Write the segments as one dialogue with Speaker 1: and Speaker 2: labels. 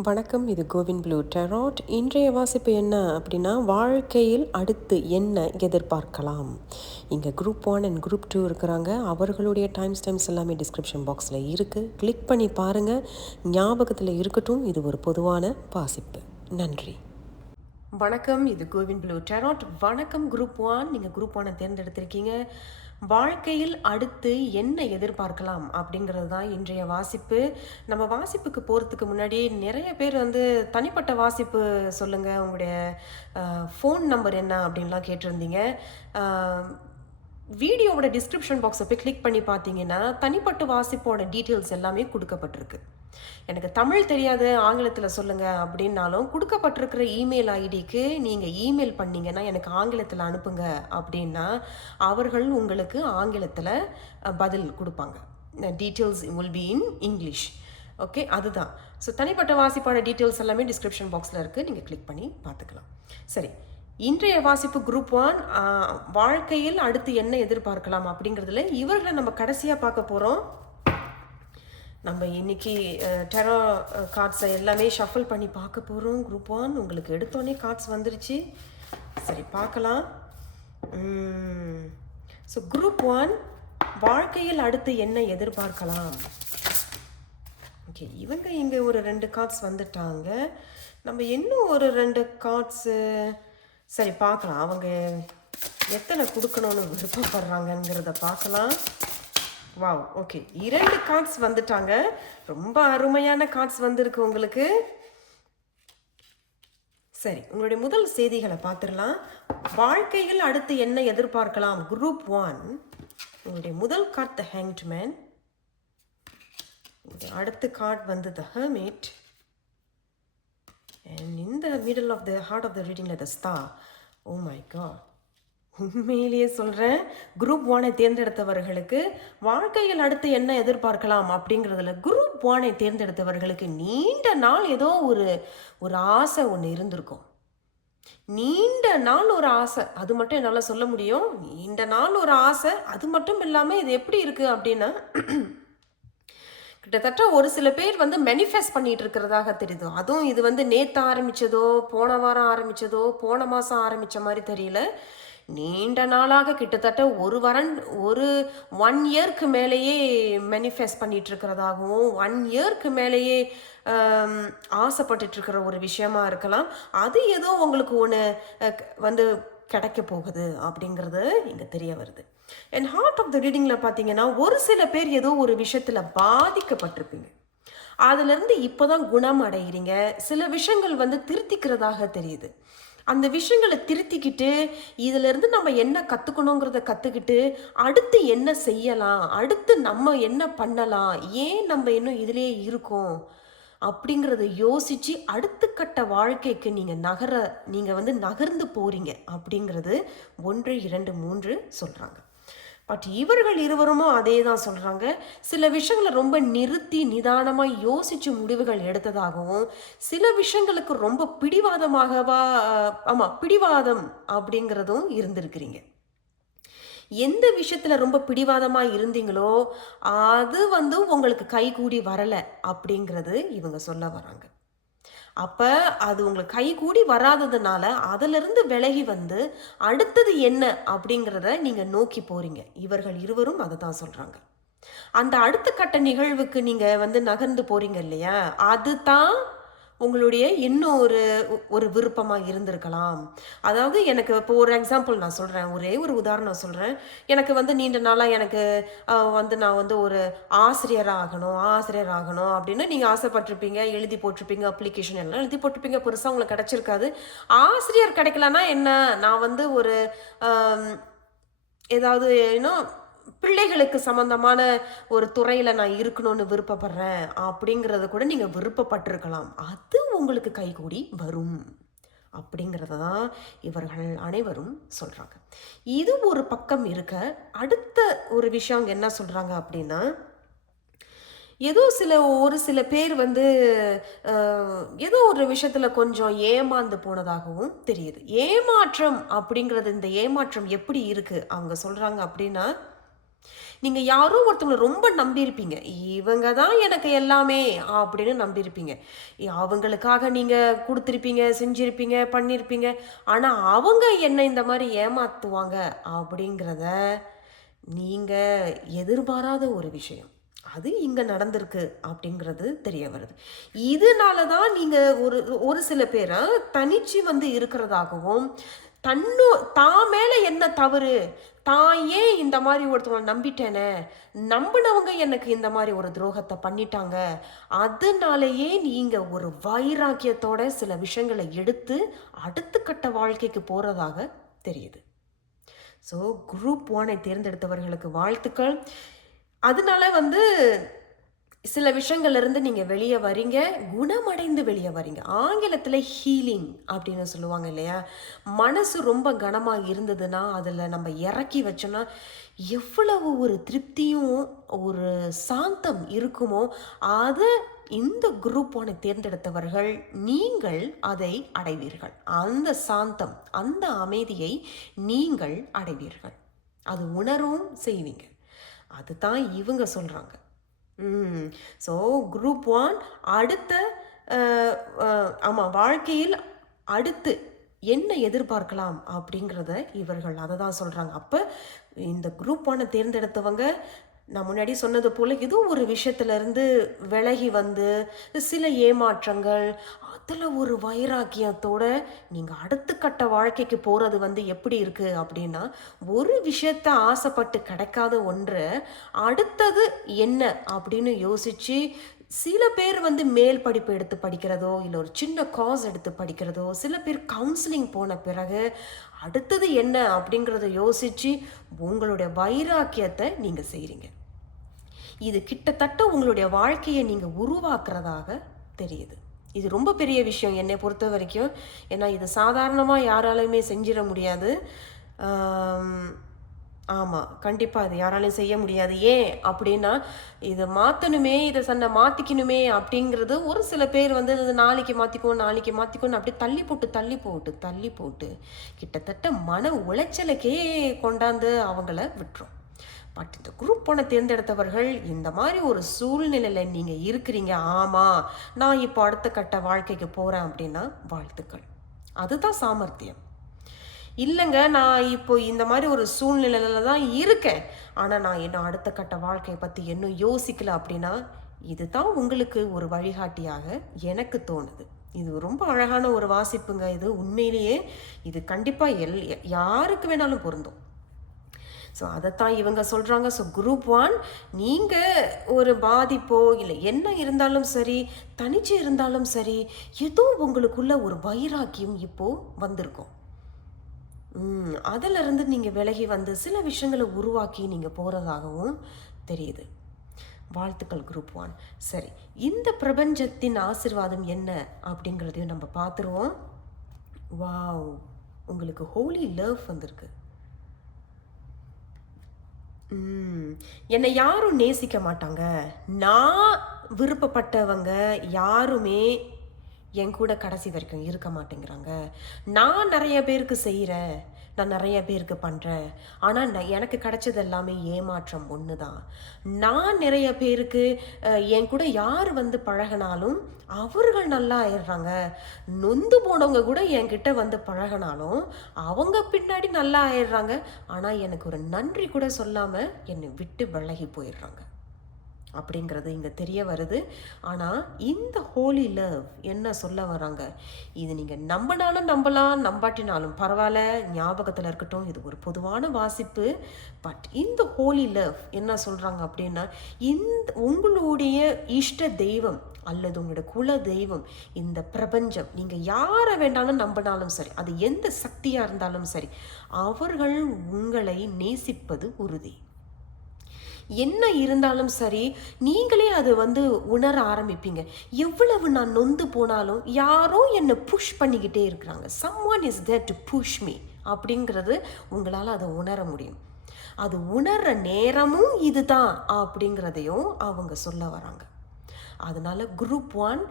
Speaker 1: வணக்கம் இது Govind blue tarot. இன்றைய வாசிப்பு என்ன அப்படின்னா வாழ்க்கையில் அடுத்து என்ன எதிர்பார்க்கலாம்? இங்கே group one and group two இருக்கிறாங்க. அவர்களுடைய டைம்ஸ் டைம்ஸ் எல்லாமே டிஸ்கிரிப்ஷன் பாக்ஸில் இருக்குது கிளிக் பண்ணி பாருங்கள் ஞாபகத்தில் இருக்கட்டும் இது ஒரு பொதுவான வாசிப்பு. நன்றி. வணக்கம் இது கோவிந்த் ப்ளூ டெராட். வணக்கம் குரூப் ஒன் நீங்கள் குரூப் ஒன்னை தேர்ந்தெடுத்திருக்கீங்க. வாழ்க்கையில் அடுத்து என்ன எதிர்பார்க்கலாம் அப்படிங்கிறது தான் இன்றைய வாசிப்பு. நம்ம வாசிப்புக்கு போகிறதுக்கு முன்னாடி நிறைய பேர் வந்து தனிப்பட்ட வாசிப்பு சொல்லுங்கள் உங்களுடைய ஃபோன் நம்பர் என்ன அப்படின்லாம் கேட்டிருந்தீங்க. வீடியோவோட டிஸ்கிரிப்ஷன் பாக்ஸை போய் கிளிக் பண்ணி பார்த்தீங்கன்னா தனிப்பட்ட வாசிப்போட டீட்டெயில்ஸ் எல்லாமே கொடுக்கப்பட்டிருக்கு. எனக்கு தமிழ் தெரியாது ஆங்கிலத்தில் சொல்லுங்கள் அப்படின்னாலும் கொடுக்கப்பட்டிருக்கிற இமெயில் ஐடிக்கு நீங்கள் இமெயில் பண்ணீங்கன்னா எனக்கு ஆங்கிலத்தில் அனுப்புங்க அப்படின்னா அவர்கள் உங்களுக்கு ஆங்கிலத்தில் பதில் கொடுப்பாங்க. Details will be in English okay அதுதான். ஸோ தனிப்பட்ட வாசிப்பான டீட்டெயில்ஸ் எல்லாமே டிஸ்கிரிப்ஷன் பாக்ஸில் இருக்குது நீங்கள் கிளிக் பண்ணி பார்த்துக்கலாம். சரி. இன்றைய வாசிப்பு குரூப் ஒன் வாழ்க்கையில் அடுத்து என்ன எதிர்பார்க்கலாம் அப்படிங்கிறதுல இவர்களை நம்ம கடைசியாக பார்க்க போகிறோம் நம்ம இன்னைக்கு டெரோ கார்ட்ஸை எல்லாமே ஷஃபிள் பண்ணி பார்க்க போகிறோம் குரூப் ஒன் உங்களுக்கு எடுத்தோடனே கார்ட்ஸ் வந்துருச்சு. சரி பார்க்கலாம். ஸோ குரூப் ஒன் வாழ்க்கையில் அடுத்து என்ன எதிர்பார்க்கலாம்? ஓகே இவங்க இங்கே ஒரு ரெண்டு கார்ட்ஸ் வந்துட்டாங்க. நம்ம இன்னும் ஒரு ரெண்டு கார்ட்ஸு சரி பார்க்கலாம். அவங்க எத்தனை கொடுக்கணும்னு விருப்பப்படுறாங்கங்கிறத பார்க்கலாம். வாவ் ஓகே இரண்டு கார்ட்ஸ் வந்துட்டாங்க. ரொம்ப அருமையான கார்ட்ஸ் வந்திருக்கு உங்களுக்கு. சரி உங்களுடைய முதல் செய்திகளை பார்த்துடலாம். வாழ்க்கையில் அடுத்து என்ன எதிர்பார்க்கலாம்? குரூப் ஒன் உங்களுடைய முதல் கார்ட் த ஹேங்ட் மேன் அடுத்த கார்ட் வந்து த ஹர்மேட் அண்ட் இந்த middle of the heart of the reading the the oh my God உண்மையிலேயே சொல்கிறேன் குரூப் ஒனை தேர்ந்தெடுத்தவர்களுக்கு வாழ்க்கையில் அடுத்து என்ன எதிர்பார்க்கலாம் அப்படிங்கிறதுல குரூப் ஒனை தேர்ந்தெடுத்தவர்களுக்கு நீண்ட நாள் ஏதோ ஒரு ஒரு ஆசை ஒன்று இருந்திருக்கும். நீண்ட நாள் ஒரு ஆசை. அது மட்டும் என்னால் சொல்ல முடியும். நீண்ட நாள் ஒரு ஆசை. அது மட்டும் இல்லாமல் இது எப்படி இருக்குது அப்படின்னா கிட்டத்தட்ட ஒரு சில பேர் வந்து மெனிஃபெஸ்ட் பண்ணிட்டு இருக்கிறதாக தெரியுது. அதுவும் இது வந்து நேற்று ஆரம்பிச்சதோ போன வாரம் ஆரம்பித்ததோ போன மாதம் ஆரம்பித்த மாதிரி தெரியல. நீண்ட நாளாக கிட்டத்தட்ட ஒரு வரன் ஒரு ஒன் இயர்க்கு மேலேயே மேனிஃபெஸ்ட் பண்ணிட்டு இருக்கிறதாகவும் ஒன் இயர்க்கு மேலேயே ஆசைப்பட்டுட்ருக்கிற இருக்கிற ஒரு விஷயமா இருக்கலாம். அது ஏதோ உங்களுக்கு ஒன்று வந்து கிடைக்க போகுது அப்படிங்கிறது இங்கே தெரிய வருது. அண்ட் ஹார்ட் ஆஃப் த ரீடிங்கில் பார்த்தீங்கன்னா ஒரு சில பேர் ஏதோ ஒரு விஷயத்தில் பாதிக்கப்பட்டிருப்பீங்க. அதுலேருந்து இப்போ தான் குணம் அடைகிறீங்க சில விஷயங்கள் வந்து திருத்திக்கிறதாக தெரியுது. அந்த விஷயங்களை திருத்திக்கிட்டு இதிலிருந்து நம்ம என்ன கற்றுக்கணுங்கிறத கற்றுக்கிட்டு அடுத்து என்ன செய்யலாம் அடுத்து நம்ம என்ன பண்ணலாம் ஏன் நம்ம இன்னும் இதிலே இருக்கோம் அப்படிங்கிறத யோசித்து அடுத்த கட்ட வாழ்க்கைக்கு நீங்கள் நகர நீங்கள் வந்து நகர்ந்து போகிறீங்க அப்படிங்கிறது ஒன்று இரண்டு மூன்று சொல்கிறாங்க பட் இவர்கள் இருவருமோ அதே தான் சொல்கிறாங்க சில விஷயங்களை ரொம்ப நிறுத்தி நிதானமாக யோசித்து முடிவுகள் எடுத்ததாகவும் சில விஷயங்களுக்கு ரொம்ப பிடிவாதமாகவா ஆமாம் பிடிவாதம் அப்படிங்கிறதும் இருந்திருக்கிறீங்க. எந்த விஷயத்தில் ரொம்ப பிடிவாதமாக இருந்தீங்களோ அது வந்து உங்களுக்கு கைகூடி வரலை அப்படிங்கிறது இவங்க சொல்ல வராங்க. அப்போ அது உங்களுக்கு கைகூடி வராததுனால அதிலிருந்து விலகி வந்து அடுத்தது என்ன அப்படிங்கிறத நீங்கள் நோக்கி போகிறீங்க இவர்கள் இருவரும் அதை தான் சொல்கிறாங்க அந்த அடுத்த கட்ட நிகழ்வுக்கு நீங்கள் வந்து நகர்ந்து போகிறீங்க இல்லையா? அதுதான் உங்களுடைய இன்னும் ஒரு ஒரு விருப்பமாக இருந்திருக்கலாம். அதாவது எனக்கு இப்போ ஒரு எக்ஸாம்பிள் நான் சொல்கிறேன் ஒரே ஒரு உதாரணம் சொல்கிறேன் எனக்கு வந்து நீண்ட நாளாக எனக்கு வந்து நான் வந்து ஒரு ஆசிரியர் ஆகணும் ஆசிரியர் ஆகணும் அப்படின்னு நீங்கள் ஆசைப்பட்டிருப்பீங்க எழுதி போட்டிருப்பீங்க அப்ளிகேஷன் எல்லாம் எழுதி போட்டிருப்பீங்க. பெருசாக உங்களுக்கு கிடச்சிருக்காது. ஆசிரியர் கிடைக்கலன்னா என்ன? நான் வந்து ஒரு ஏதாவது இன்னும் பிள்ளைகளுக்கு சம்மந்தமான ஒரு துறையில் நான் இருக்கணும்னு விருப்பப்படுறேன் அப்படிங்கிறத கூட நீங்கள் விருப்பப்பட்டிருக்கலாம். அது உங்களுக்கு கைகூடி வரும். அப்படிங்கிறத தான் இவர்கள் அனைவரும் சொல்கிறாங்க இது ஒரு பக்கம் இருக்க அடுத்த ஒரு விஷயம் அவங்க என்ன சொல்கிறாங்க அப்படின்னா ஏதோ சில ஒரு சில பேர் வந்து ஏதோ ஒரு விஷயத்தில் கொஞ்சம் ஏமாந்து போனதாகவும் தெரியுது. ஏமாற்றம் அப்படிங்கிறது இந்த ஏமாற்றம் எப்படி இருக்குது அவங்க சொல்கிறாங்க அப்படின்னா நீங்கள் யாரோ ஒருத்தவங்கள ரொம்ப நம்பியிருப்பீங்க. இவங்க தான் எனக்கு எல்லாமே அப்படின்னு நம்பியிருப்பீங்க. அவங்களுக்காக நீங்கள் கொடுத்துருப்பீங்க செஞ்சுருப்பீங்க பண்ணியிருப்பீங்க. ஆனால் அவங்க என்ன இந்த மாதிரி ஏமாத்துவாங்க அப்படிங்கிறத நீங்கள் எதிர்பாராத ஒரு விஷயம். அது இங்கே நடந்திருக்கு அப்படிங்கிறது தெரிய வருது. இதனால தான் நீங்கள் ஒரு ஒரு சில பேரை தனிச்சு வந்து இருக்கிறதாகவும், தன்னு தான் மேல என்ன தவறு? தான் ஏன் இந்த மாதிரி ஒருத்தவங்கள நம்பிட்டேனே, நம்பினவங்க எனக்கு இந்த மாதிரி ஒரு துரோகத்தை பண்ணிட்டாங்க. அதனாலேயே நீங்கள் ஒரு வைராக்கியத்தோட சில விஷயங்களை எடுத்து அடுத்த கட்ட வாழ்க்கைக்கு போகிறதாக தெரியுது. ஸோ குரூப் ஒனை தேர்ந்தெடுத்தவர்களுக்கு வாழ்த்துக்கள். அதனால வந்து சில விஷயங்கள்லேருந்து நீங்கள் வெளியே வரீங்க. குணமடைந்து வெளியே வரீங்க. ஆங்கிலத்தில் ஹீலிங் அப்படின்னு சொல்லுவாங்க இல்லையா? மனசு ரொம்ப கனமாக இருந்ததுன்னா, அதில் நம்ம இறக்கி வச்சோம்னா, எவ்வளவு ஒரு திருப்தியும், ஒரு சாந்தம் இருக்குமோ, அதை இந்த குரூப்பான தேர்ந்தெடுத்தவர்கள், நீங்கள் அதை அடைவீர்கள். அந்த சாந்தம், அந்த அமைதியை நீங்கள் அடைவீர்கள். அது உணரவும் செய்வீங்க. அதுதான் இவங்க சொல்கிறாங்க ம். ஸோ குரூப் ஒன் அடுத்த ஆமாம் வாழ்க்கையில் அடுத்து என்ன எதிர்பார்க்கலாம் அப்படிங்கிறத இவர்கள் அதை தான் சொல்கிறாங்க அப்போ இந்த குரூப் ஒன்னை தேர்ந்தெடுத்தவங்க நான் முன்னாடி சொன்னது போல் ஏதோ ஒரு விஷயத்துலேருந்து விலகி வந்து சில ஏமாற்றங்கள், அதில் ஒரு வைராக்கியத்தோட நீங்கள் அடுத்த கட்ட வாழ்க்கைக்கு போகிறது வந்து எப்படி இருக்குது அப்படின்னா, ஒரு விஷயத்த ஆசைப்பட்டு கிடைக்காத ஒன்றை அடுத்தது என்ன அப்படின்னு யோசித்து சில பேர் வந்து மேல் படிப்பு எடுத்து படிக்கிறதோ, இல்லை ஒரு சின்ன காஸ் எடுத்து படிக்கிறதோ, சில பேர் கவுன்சிலிங் போன பிறகு, அடுத்தது என்ன அப்படிங்கிறத யோசித்து உங்களுடைய வைராக்கியத்தை நீங்கள் செய்கிறீங்க இது கிட்டத்தட்ட உங்களுடைய வாழ்க்கையை நீங்கள் உருவாக்குறதாக தெரியுது. இது ரொம்ப பெரிய விஷயம் என்னை பொறுத்த வரைக்கும் ஏன்னா, இது சாதாரணமாக யாராலையுமே செஞ்சிட முடியாது. ஆமாம் கண்டிப்பாக அது யாராலையும் செய்ய முடியாது. ஏன் அப்படின்னா, இதை மாற்றணுமே இதை சண்டை மாற்றிக்கணுமே அப்படிங்கிறது ஒரு சில பேர் வந்து இது நாளைக்கு மாத்திக்குவோம், நாளைக்கு மாத்திக்குவோம்னு அப்படியே தள்ளி போட்டு, தள்ளி போட்டு, தள்ளி போட்டு, கிட்டத்தட்ட மன உளைச்சலுக்கே கொண்டாந்து அவங்கள விட்டுரும். பட் இந்த குரூப் ஒன்றை தேர்ந்தெடுத்தவர்கள், இந்த மாதிரி ஒரு சூழ்நிலையில் நீங்கள் இருக்கிறீங்க. ஆமாம் நான் இப்போ அடுத்த கட்ட வாழ்க்கைக்கு போகிறேன் அப்படின்னா, வாழ்த்துக்கள். அதுதான் சாமர்த்தியம். இல்லைங்க நான் இப்போ இந்த மாதிரி ஒரு சூழ்நிலையில தான் இருக்கேன். ஆனால் நான் இன்னும் அடுத்த கட்ட வாழ்க்கையை பற்றி இன்னும் யோசிக்கல அப்படின்னா, இதுதான் உங்களுக்கு ஒரு வழிகாட்டியாக எனக்கு தோணுது. இது ரொம்ப அழகான ஒரு வாசிப்புங்க இது. உண்மையிலேயே இது கண்டிப்பாக எல் யாருக்கு வேணாலும் பொருந்தும். ஸோ அதைத்தான் இவங்க சொல்கிறாங்க ஸோ குரூப் ஒன் நீங்கள் ஒரு பாதிப்போ, இல்லை என்ன இருந்தாலும் சரி, தனிச்சு இருந்தாலும் சரி, ஏதோ உங்களுக்குள்ள ஒரு வைராக்கியம் இப்போது வந்திருக்கும். அதிலிருந்து நீங்கள் விலகி வந்து சில விஷயங்கள உருவாக்கி நீங்கள் போகிறதாகவும் தெரியுது. வாழ்த்துக்கள் குரூப் ஒன் சரி, இந்த பிரபஞ்சத்தின் ஆசீர்வாதம் என்ன அப்படிங்கிறதையும் நம்ம பார்த்துருவோம். வாவ்! உங்களுக்கு ஹோலி லவ் வந்திருக்கு. ம். என்னை யாரும் நேசிக்க மாட்டாங்க. நான் விருப்பப்பட்டவங்க யாருமே என் கூட கடைசி வரைக்கும் இருக்க மாட்டேங்கிறாங்க. நான் நிறைய பேருக்கு செய்கிறேன் நான் நிறைய பேருக்கு பண்ணுறேன் ஆனால் நான் எனக்கு கிடைச்சது எல்லாமே ஏமாற்றம் ஒன்று தான். நான் நிறைய பேருக்கு என் கூட யார் வந்து பழகுனாலும், அவர்கள் நல்லா ஆயிடுறாங்க. நொந்து போனவங்க கூட என்கிட்ட வந்து பழகுனாலும், அவங்க பின்னாடி நல்லா ஆயிடுறாங்க. ஆனால் எனக்கு ஒரு நன்றி கூட சொல்லாமல் என்னை விட்டு விலகி போயிடுறாங்க. அப்படிங்கிறது இங்கே தெரிய வருது. ஆனால் இந்த ஹோலி லவ் என்ன சொல்ல வராங்க? இது நீங்கள் நம்பினாலும் நம்பலாம், நம்பாட்டினாலும் பரவாயில்ல ஞாபகத்தில் இருக்கட்டும். இது ஒரு பொதுவான வாசிப்பு. பட் இந்த ஹோலி லவ் என்ன சொல்கிறாங்க அப்படின்னா, இந்த உங்களுடைய இஷ்ட தெய்வம் அல்லது உங்களோட குல தெய்வம், இந்த பிரபஞ்சம், நீங்கள் யாரை வேண்டாலும் நம்பினாலும் சரி, அது எந்த சக்தியாக இருந்தாலும் சரி, அவர்கள் உங்களை நேசிப்பது உறுதி. என்ன இருந்தாலும் சரி, நீங்களே அது வந்து உணர ஆரம்பிப்பீங்க. எவ்வளவு நான் நொந்து போனாலும், யாரோ என்னை புஷ் பண்ணிக்கிட்டே இருக்கிறாங்க. Someone is there to push me அப்படிங்கிறது உங்களால் அதை உணர முடியும். அது உணர்ற நேரமும் இதுதான் அப்படிங்கிறதையும் அவங்க சொல்ல வராங்க. அதனால் குரூப் ஒன்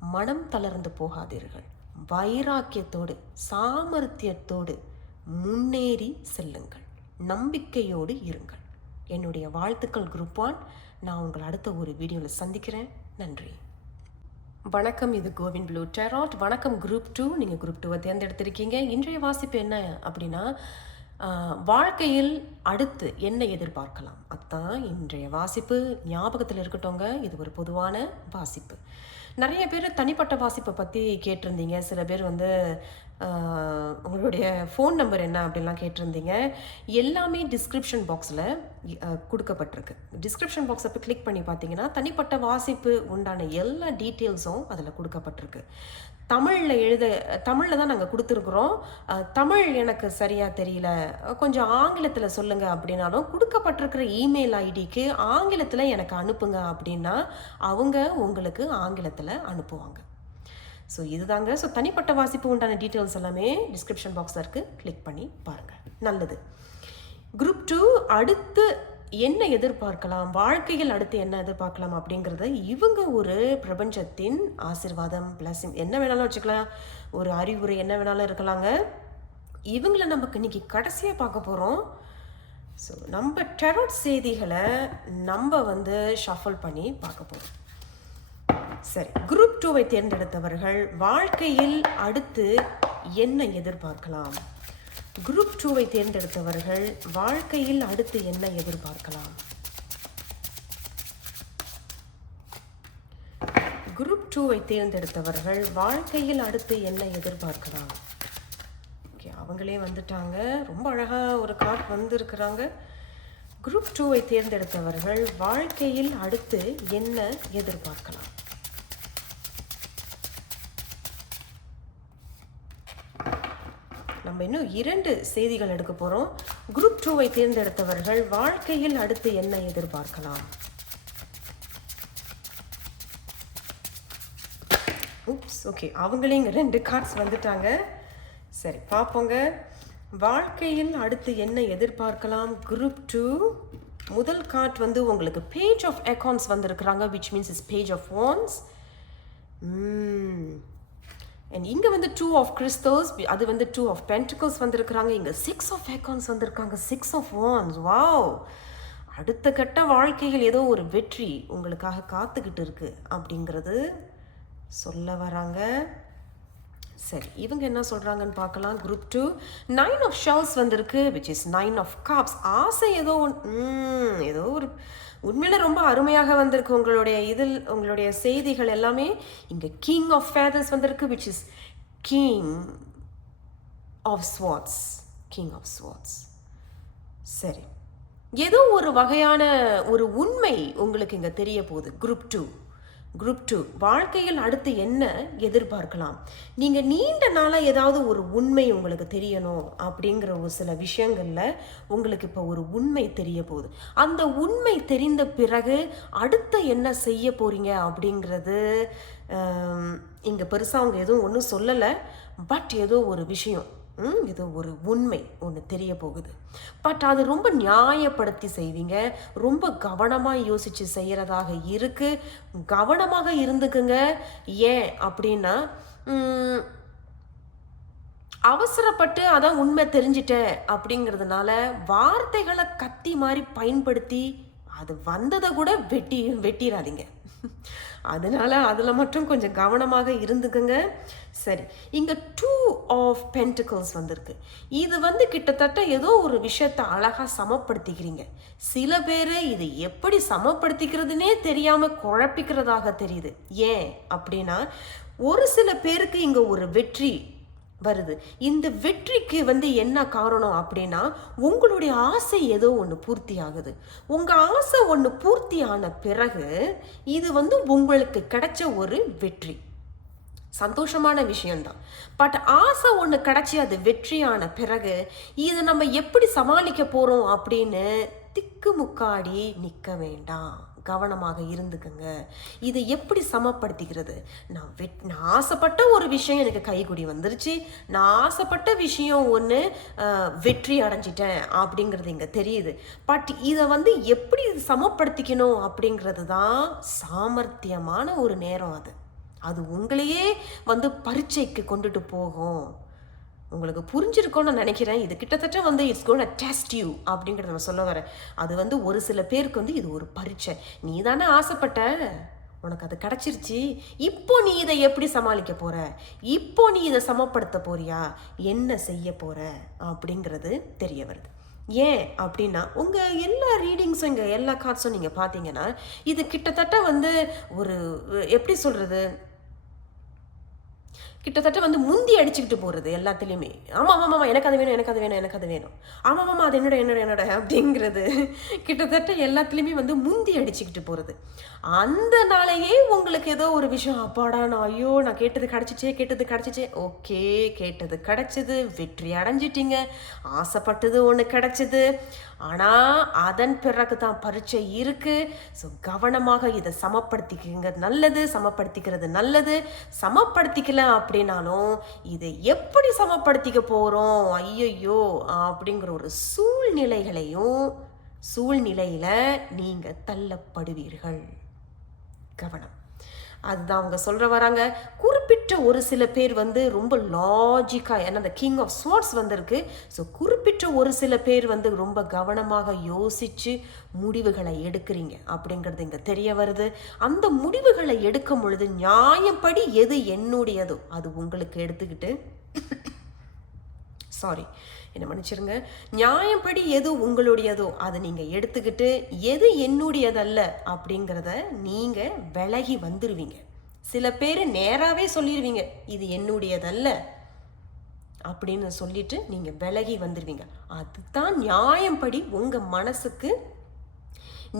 Speaker 1: மனம் தளர்ந்து போகாதீர்கள். வைராக்கியத்தோடு, சாமர்த்தியத்தோடு முன்னேறி செல்லுங்கள். நம்பிக்கையோடு இருங்கள். என்னுடைய வாழ்த்துக்கள் குரூப் ஒன் நான் உங்களை அடுத்த ஒரு வீடியோவில் சந்திக்கிறேன். நன்றி. வணக்கம் இது கோவிந்த் ப்ளூ டெராட். வணக்கம் குரூப் டூ. நீங்கள் குரூப் டூவை தேர்ந்தெடுத்திருக்கீங்க. இன்றைய வாசிப்பு என்ன அப்படின்னா வாழ்க்கையில் அடுத்து என்ன எதிர்பார்க்கலாம்? அதுதான் இன்றைய வாசிப்பு. ஞாபகத்தில் இருக்கட்டோங்க இது ஒரு பொதுவான வாசிப்பு. நிறைய பேர் தனிப்பட்ட வாசிப்பை பற்றி கேட்டிருந்தீங்க. சில பேர் வந்து உங்களுடைய ஃபோன் நம்பர் என்ன அப்படிலாம் கேட்டிருந்தீங்க. எல்லாமே டிஸ்கிரிப்ஷன் பாக்ஸில் கொடுக்கப்பட்டிருக்கு. டிஸ்கிரிப்ஷன் பாக்ஸை அப்போ கிளிக் பண்ணி பார்த்தீங்கன்னா தனிப்பட்ட வாசிப்பு உண்டான எல்லா டீட்டெயில்ஸும் அதில் கொடுக்கப்பட்டிருக்கு. தமிழில் எழுத தமிழில் தான் நாங்கள் கொடுத்துருக்குறோம். தமிழ் எனக்கு சரியாக தெரியல. கொஞ்சம் ஆங்கிலத்தில் சொல்லுங்கள் அப்படின்னாலும் கொடுக்கப்பட்டிருக்கிற இமெயில் ஐடிக்கு ஆங்கிலத்தில் எனக்கு அனுப்புங்க அப்படின்னா அவங்க உங்களுக்கு ஆங்கிலத்தில் அனுப்புவாங்க. ஸோ இதுதாங்க. ஸோ தனிப்பட்ட வாசிப்பு உண்டான டீட்டெயில்ஸ் எல்லாமே டிஸ்கிரிப்ஷன் பாக்ஸில் இருக்குது கிளிக் பண்ணி பாருங்கள் நல்லது. குரூப் டூ அடுத்து என்ன எதிர்பார்க்கலாம்? வாழ்க்கையில் அடுத்து என்ன எதிர்பார்க்கலாம் அப்படிங்கிறத இவங்க ஒரு பிரபஞ்சத்தின் ஆசிர்வாதம் ப்ளஸ் என்ன வேணாலும் வச்சுக்கலாம். ஒரு அறிவுரை என்ன வேணாலும் இருக்கலாங்க. இவங்கள நமக்கு இன்னைக்கு கடைசியாக பார்க்க போகிறோம் ஸோ நம்ம டெரோட் செய்திகளை நம்ம வந்து ஷஃபல் பண்ணி பார்க்க போகிறோம் சரி. குரூப் டூவை தேர்ந்தெடுத்தவர்கள் வாழ்க்கையில் அடுத்து என்ன எதிர்பார்க்கலாம்? குரூப் டூவை தேர்ந்தெடுத்தவர்கள் வாழ்க்கையில் அடுத்து என்ன எதிர்பார்க்கலாம்? குரூப் டூவை தேர்ந்தெடுத்தவர்கள் வாழ்க்கையில் அடுத்து என்ன எதிர்பார்க்கலாம்? ஓகே அவங்களே வந்துட்டாங்க. ரொம்ப அழகாக ஒரு கார்ட் வந்திருக்கிறாங்க. குரூப் டூவை தேர்ந்தெடுத்தவர்கள் வாழ்க்கையில் அடுத்து என்ன எதிர்பார்க்கலாம்? நம்ம இன்னும் இரண்டு செய்திகள் எடுக்க போகிறோம் குரூப் டூவை தேர்ந்தெடுத்தவர்கள் வாழ்க்கையில் அடுத்து என்ன எதிர்பார்க்கலாம்? உப்ஸ் ஓகே அவங்களே இங்கே ரெண்டு கார்ட்ஸ் வந்துட்டாங்க. சரி பார்ப்போங்க வாழ்க்கையில் அடுத்து என்ன எதிர்பார்க்கலாம்? குரூப் டூ முதல் கார்ட் வந்து உங்களுக்கு பேஜ் ஆஃப் அக்கௌண்ட்ஸ் வந்திருக்கிறாங்க which means is page of wands and இங்கே வந்து டூ ஆஃப் கிறிஸ்தோஸ் அது வந்து டூ ஆஃப் பென்டிகல்ஸ் வந்திருக்கிறாங்க. இங்கே சிக்ஸ் ஆஃப் அக்கௌண்ட்ஸ் வந்திருக்காங்க. சிக்ஸ் ஆஃப் வான்ஸ் வாவ் அடுத்த கட்ட வாழ்க்கையில் ஏதோ ஒரு வெற்றி உங்களுக்காக காத்துக்கிட்டு இருக்கு அப்படிங்கிறது சொல்ல வராங்க. சரி இவங்க என்ன சொல்கிறாங்கன்னு பார்க்கலாம். Group two nine of shells வந்திருக்கு which is nine of cups ஆசை ஏதோ ஒன் ஏதோ ஒரு உண்மையில ரொம்ப அருமையாக வந்திருக்கு உங்களுடைய இதில் உங்களுடைய செய்திகள் எல்லாமே. இங்கே கிங் ஆஃப் ஃபேதர்ஸ் வந்திருக்கு which is king of swords king of swords சரி. ஏதோ ஒரு வகையான ஒரு உண்மை உங்களுக்கு இங்கே தெரிய போகுது. குரூப் டூ குரூப் டூ வாழ்க்கையில் அடுத்து என்ன எதிர்பார்க்கலாம்? நீங்கள் நீண்ட நாளாக ஏதாவது ஒரு உண்மை உங்களுக்கு தெரியணும் அப்படிங்கிற ஒரு சில விஷயங்களில் உங்களுக்கு இப்போ ஒரு உண்மை தெரிய போகுது. அந்த உண்மை தெரிந்த பிறகு அடுத்த என்ன செய்ய போகிறீங்க அப்படிங்கிறது இங்கே பெருசாக அவங்க எதுவும் ஒன்றும் சொல்லலை. பட் ஏதோ ஒரு விஷயம். இது ஒரு உண்மை ஒன்று தெரிய போகுது. பட் அது ரொம்ப நியாயப்படுத்தி செய்வீங்க. ரொம்ப கவனமாக யோசித்து செய்கிறதாக இருக்கு. கவனமாக இருந்துக்குங்க. ஏன் அப்படின்னா அவசரப்பட்டு அதான் உண்மை தெரிஞ்சிட்டேன் அப்படிங்கிறதுனால வார்த்தைகளை கத்தி மாதிரி பயன்படுத்தி அது வந்ததை கூட வெட்டி வெட்டிடாதீங்க அதனால அதில் மட்டும் கொஞ்சம் கவனமாக இருந்துக்குங்க. சரி இங்கே டூ ஆஃப் பென்டிகல்ஸ் வந்திருக்கு. இது வந்து கிட்டத்தட்ட ஏதோ ஒரு விஷயத்தை அழகாக சமப்படுத்திக்கிறீங்க. சில பேர் இது எப்படி சமப்படுத்திக்கிறதுனே தெரியாமல் குழப்பிக்கிறதாக தெரியுது. ஏன் அப்படின்னா ஒரு சில பேருக்கு இங்கே ஒரு வெற்றி வருது. இந்த வெற்றிக்கு வந்து என்ன காரணம் அப்படின்னா உங்களுடைய ஆசை ஏதோ ஒன்று பூர்த்தி ஆகுது உங்கள் ஆசை ஒன்று பூர்த்தி ஆன பிறகு இது வந்து உங்களுக்கு கிடைச்ச ஒரு வெற்றி. சந்தோஷமான விஷயம்தான். பட் ஆசை ஒன்று கிடச்சி அது வெற்றியான பிறகு இதை நம்ம எப்படி சமாளிக்க போகிறோம் அப்படின்னு திக்கு முக்காடி நிற்க வேண்டாம். கவனமாக இருந்துக்குங்க. இதை எப்படி சமப்படுத்திக்கிறது? நான் வெட் நான் ஆசைப்பட்ட ஒரு விஷயம் எனக்கு கைக்குடி வந்துருச்சு. நான் ஆசைப்பட்ட விஷயம் ஒன்று வெற்றி அடைஞ்சிட்டேன் அப்படிங்கிறது இங்கே தெரியுது. பட் இதை வந்து எப்படி சமப்படுத்திக்கணும் அப்படிங்கிறது தான் சாமர்த்தியமான ஒரு நேரம் அது. அது உங்களையே வந்து பரீட்சைக்கு கொண்டுட்டு போகும். உங்களுக்கு புரிஞ்சிருக்கோன்னு நான் நினைக்கிறேன். இது கிட்டத்தட்ட வந்து இட்ஸ் கோன் டெஸ்ட் யூ அப்படிங்கிறத நம்ம சொல்ல வரேன். அது வந்து ஒரு சில பேருக்கு வந்து இது ஒரு பரீட்சை. நீ தானே ஆசைப்பட்ட? உனக்கு அது கிடச்சிருச்சு. இப்போ நீ இதை எப்படி சமாளிக்க போகிற இப்போ நீ இதை சமப்படுத்த போறியா? என்ன செய்ய போகிற அப்படிங்கிறது தெரிய வருது. ஏன் அப்படின்னா உங்கள் எல்லா ரீடிங்ஸும் இங்கே எல்லா கார்ட்ஸும் நீங்கள் பார்த்தீங்கன்னா இது கிட்டத்தட்ட வந்து ஒரு எப்படி சொல்கிறது கிட்டத்தட்ட வந்து முந்தி அடிச்சுக்கிட்டு போகிறது எல்லாத்துலேயுமே. ஆமாம் ஆமாம் ஆமாம் எனக்கு அது வேணும் எனக்கு அது வேணும் எனக்கு அது வேணும். ஆமாம் ஆமாம் அது என்னோட என்னோட என்னோட அப்படிங்கிறது கிட்டத்தட்ட எல்லாத்துலேயுமே வந்து முந்தி அடிச்சுக்கிட்டு போகிறது அந்த நாளையே உங்களுக்கு ஏதோ ஒரு விஷயம் அப்பாடா நான் ஐயோ நான் கேட்டது கிடச்சிச்சே கேட்டது கிடச்சிச்சே. ஓகே கேட்டது கிடச்சிது வெற்றி அடைஞ்சிட்டிங்க. ஆசைப்பட்டது ஒன்று கிடச்சிது. ஆனால் அதன் பிறகு தான் பரீட்சை இருக்குது ஸோ கவனமாக இதை சமப்படுத்திக்கிங்க. நல்லது சமப்படுத்திக்கிறது நல்லது. சமப்படுத்திக்கல அப்படின்னாலும் இதை எப்படி சமப்படுத்திக்க போகிறோம் ஐயையோ அப்படிங்கிற ஒரு சூழ்நிலைகளையும் சூழ்நிலையில் நீங்கள் தள்ளப்படுவீர்கள். கவனம். அதுதான் அவங்க சொல்கிற வராங்க. குறிப்பிட்ட ஒரு சில பேர் வந்து ரொம்ப லாஜிக்காக ஏன்னா அந்த கிங் ஆஃப் ஸ்வார்ட்ஸ் வந்திருக்கு. ஸோ குறிப்பிட்ட ஒரு சில பேர் வந்து ரொம்ப கவனமாக யோசித்து முடிவுகளை எடுக்கிறீங்க அப்படிங்கிறது இங்கே தெரிய வருது. அந்த முடிவுகளை எடுக்கும் பொழுது நியாயப்படி எது என்னுடையதோ அது உங்களுக்கு எடுத்துக்கிட்டு சாரி என்ன மன்னிச்சிருங்க. நியாயப்படி எது உங்களுடையதோ அதை நீங்கள் எடுத்துக்கிட்டு எது என்னுடையதல்ல அப்படிங்கிறத நீங்கள் விலகி வந்துடுவீங்க சில பேர் நேராகவே சொல்லிடுவீங்க இது என்னுடையதல்ல அப்படின்னு சொல்லிட்டு நீங்கள் விலகி வந்துடுவீங்க அதுதான் நியாயப்படி உங்கள் மனசுக்கு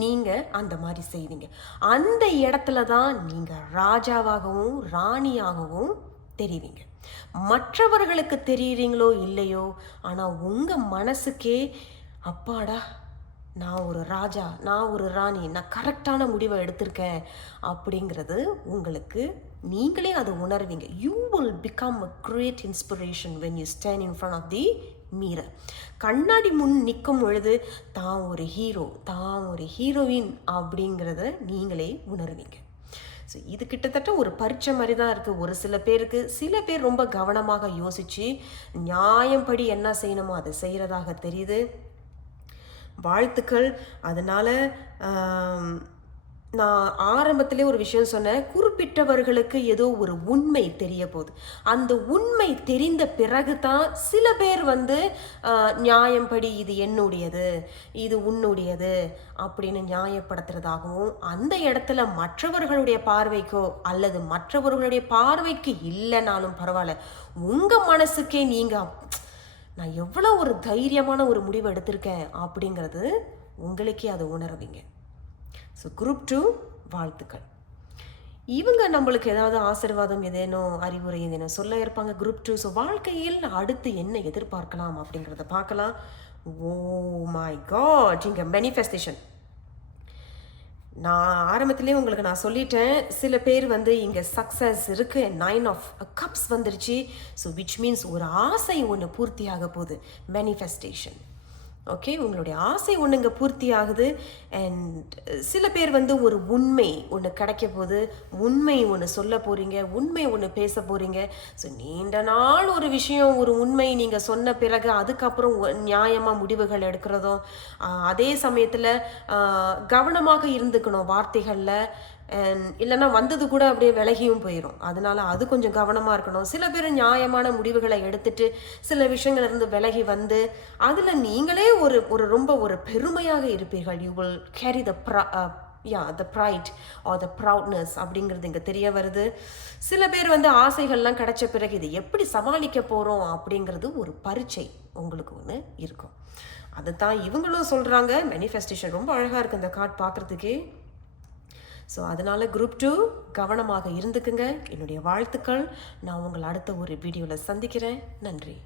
Speaker 1: நீங்கள் அந்த மாதிரி செய்வீங்க. அந்த இடத்துல தான் நீங்கள் ராஜாவாகவும் ராணியாகவும் தெரிவிங்க. மற்றவர்களுக்கு தெரியுறீங்களோ இல்லையோ ஆனால் உங்கள் மனசுக்கே அப்பாடா நான் ஒரு ராஜா நான் ஒரு ராணி நான் கரெக்டான முடிவை எடுத்திருக்கேன். அப்படிங்கிறது உங்களுக்கு நீங்களே அதை உணர்வீங்க. You will become a great inspiration when you stand in front of the mirror கண்ணாடி முன் நிற்கும் பொழுது தான் ஒரு ஹீரோ தான் ஒரு ஹீரோயின் அப்படிங்கிறத நீங்களே உணர்வீங்க. ஸோ இது கிட்டத்தட்ட ஒரு பரீட்சை மாதிரி தான் இருக்குது ஒரு சில பேருக்கு சில பேர் ரொம்ப கவனமாக யோசித்து நியாயம்படி என்ன செய்யணுமோ அதை செய்கிறதாக தெரியுது. வாழ்த்துக்கள். அதனால் நான் ஆரம்பத்திலே ஒரு விஷயம் சொன்னேன். குறிப்பிட்டவர்களுக்கு ஏதோ ஒரு உண்மை தெரிய போகுது. அந்த உண்மை தெரிந்த பிறகு தான் சில பேர் வந்து நியாயம்படி இது என்னுடையது இது உன்னுடையது அப்படின்னு நியாயப்படுத்துறதாகவும் அந்த இடத்துல மற்றவர்களுடைய பார்வைக்கோ அல்லது மற்றவர்களுடைய பார்வைக்கு இல்லைனாலும் பரவாயில்ல. உங்கள் மனசுக்கே நீங்கள் நான் எவ்வளோ ஒரு தைரியமான ஒரு முடிவு எடுத்திருக்கேன் அப்படிங்கிறது உங்களுக்கே அதை உணர்வீங்க. ஸோ குரூப் டூ வாழ்த்துக்கள். இவங்க நம்மளுக்கு ஏதாவது ஆசிர்வாதம் ஏதேனும் அறிவுரை ஏதேனும் சொல்ல இருப்பாங்க குரூப் டூ ஸோ வாழ்க்கையில் அடுத்து என்ன எதிர்பார்க்கலாம் அப்படிங்கிறத பார்க்கலாம். ஓ மை காட் இங்கே மேனிஃபெஸ்டேஷன் நான் ஆரம்பத்திலே உங்களுக்கு நான் சொல்லிட்டேன் சில பேர் வந்து இங்கே சக்ஸஸ் இருக்குது நைன் ஆஃப் கப்ஸ் வந்துருச்சு. ஸோ விச் மீன்ஸ் ஒரு ஆசை ஒன்று பூர்த்தியாக போகுது மேனிஃபெஸ்டேஷன் ஓகே உங்களுடைய ஆசை ஒன்றுங்க பூர்த்தி ஆகுது அண்ட் சில பேர் வந்து ஒரு உண்மை ஒன்று கிடைக்க போது உண்மை ஒன்று சொல்ல போகிறீங்க உண்மை ஒன்று பேச போகிறீங்க ஸோ நீண்ட நாள் ஒரு விஷயம் ஒரு உண்மை நீங்கள் சொன்ன பிறகு அதுக்கப்புறம் நியாயமாக முடிவுகள் எடுக்கிறதும் அதே சமயத்தில் கவனமாக இருந்துக்கணும் வார்த்தைகளில். இல்லைன்னா வந்தது கூட அப்படியே விலகியும் போயிடும் அதனால அது கொஞ்சம் கவனமாக இருக்கணும். சில பேர் நியாயமான முடிவுகளை எடுத்துட்டு சில விஷயங்கள் இருந்து விலகி வந்து அதில் நீங்களே ஒரு ஒரு ரொம்ப ஒரு பெருமையாக இருப்பீர்கள். யூ வில் கேரி த ப்ரா யா த ப்ரைட் ஆர் த ப்ரவுட்னஸ் அப்படிங்கிறது இங்கே தெரிய வருது. சில பேர் வந்து ஆசைகள்லாம் கிடைச்ச பிறகு இது எப்படி சமாளிக்க போகிறோம் அப்படிங்கிறது ஒரு பரீட்சை உங்களுக்கு ஒன்று இருக்கும். அதுதான் இவங்களும் சொல்கிறாங்க மேனிஃபெஸ்டேஷன் ரொம்ப அழகாக இருக்குது இந்த கார்டு பார்க்குறதுக்கே. ஸோ அதனால் குரூப் டூ கவனமாக இருந்துக்குங்க. என்னுடைய வாழ்த்துக்கள். நான் உங்களை அடுத்த ஒரு வீடியோவில் சந்திக்கிறேன். நன்றி.